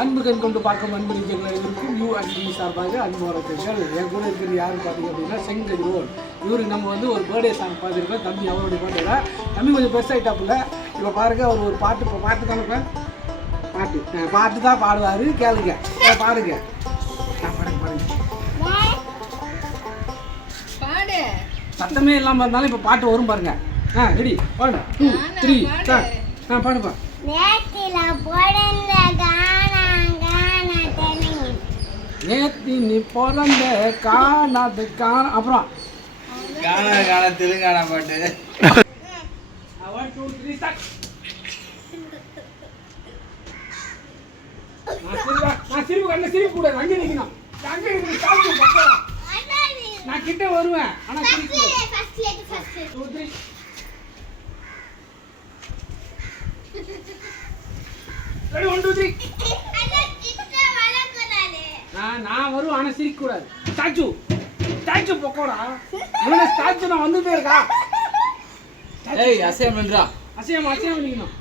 அன்பு கண் கொண்டு பார்க்கும் அன்பு நிகழ்ச்சிகளுக்கும் UND சார்பாக அன்பு வணக்கங்கள். என் கூட இருக்கிறது யாருன்னு பார்த்தீங்க அப்படின்னா செங்கதிரோன். இவருக்கு நம்ம வந்து ஒரு பர்த்டே சாங் பார்த்துருக்கோம். தம்பி அவருடைய பர்த்டேல தம்பி கொஞ்சம் பெருசாகிட்டாப்புல. இப்போ பாருங்க, அவர் ஒரு பாட்டு தானே பாட்டு தான் பாடுவார். கேளுங்க, பாருங்க சத்தமே இல்லாமல் இருந்தாலும் இப்போ பாட்டு வரும் பாருங்க. Ready 1 2 3 start. பாடுப்பா. நேத்தி நீ பிறந்த காணாது அப்புறம் காண தெலுங்கானா பாட்டு. 1 2 3 ஸ்டார்ட். நான் சிரிப்பு கூட அங்கே நிக்கணும். நான் கிட்ட வருவேன், ஆனா சிரிப்பு 2 3 ரெடி 1 2 3. நான் வருவேன், ஆனா சிரிக்க கூடாது. ஸ்டாச்சு போக்கோடா. இவன ஸ்டாச்சு நான் வந்துட்டே இருக்கா. ஏய் அசையம் பண்றா. அசையம் நிக்கணும்.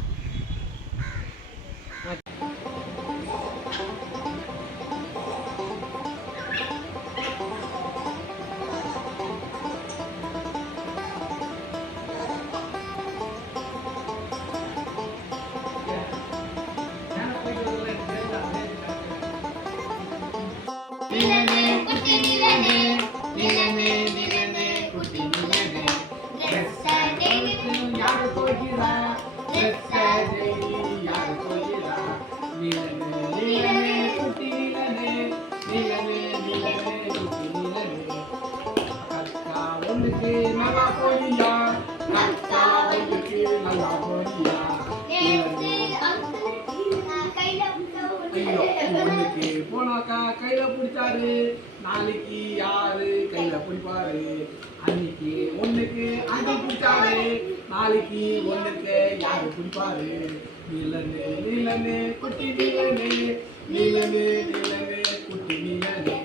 போனாக்கா கையில பிடிச்சாரு, நாளைக்கு யாரு கையில பிடிப்பாரு. அன்னைக்கு ஒண்ணுக்கு அங்க பிடிச்சாரு, நாளைக்கு ஒண்ணுக்கு யாரு பிடிப்பாரு. நீலனு குட்டி நீலனு குட்டி நீலனு.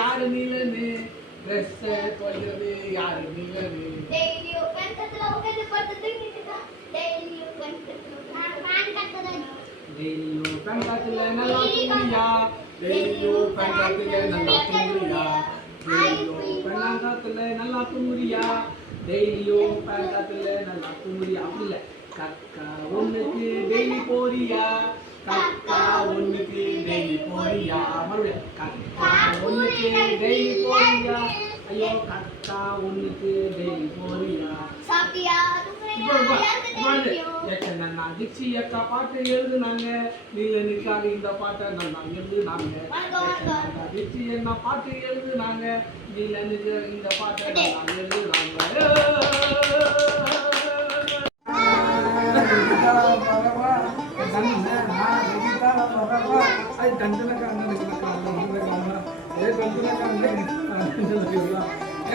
யாரு நீலனு ட்ரெஸ் துவைக்கிறது யாரு நீலனு. டெய்லியும் பேன் காத்துல நல்லா தூங்குறியா, டெய்லியும் பேன் காத்துல நல்லா தூங்குறியா, டெய்லியும் பேன் காத்துல நல்லா தூங்குறியா, டெய்லியும் பேன் காத்துல நல்லா தூங்குறியா. அப்படி இல்லை, கக்கா ஒண்ணுக்கு டெய்லி போறியா, கக்கா ஒண்ணுக்கு டெய்லி போறியா. மறுபடியும் கக்கா ஒண்ணுக்கு டெய்லி போறியா, ஐயோ கக்கா ஒண்ணுக்கு டெய்லி போறியா. திக்ஷி அக்கா பாட்டு எழுதுனாங்க, நீலனுக்காக இந்த பாட்டை நல்லா எழுதுனாங்க. திக்ஷி என்ன பாட்டு எழுதுனாங்க, நீலனுக்கு இந்த பாட்டை நல்லா எழுதுனாங்க.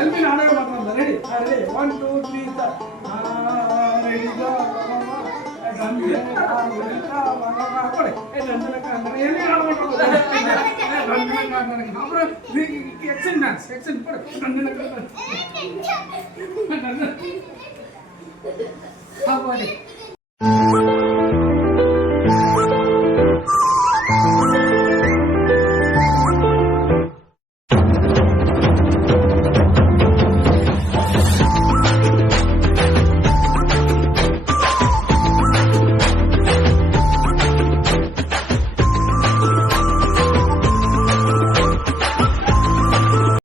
எல்பி நாடக மாட்டாங்க. Ready 1 2 3 start. ரெடி கோ அப்புறம் எக்ஸன் டான்ஸ் எக்ஸன் போடு.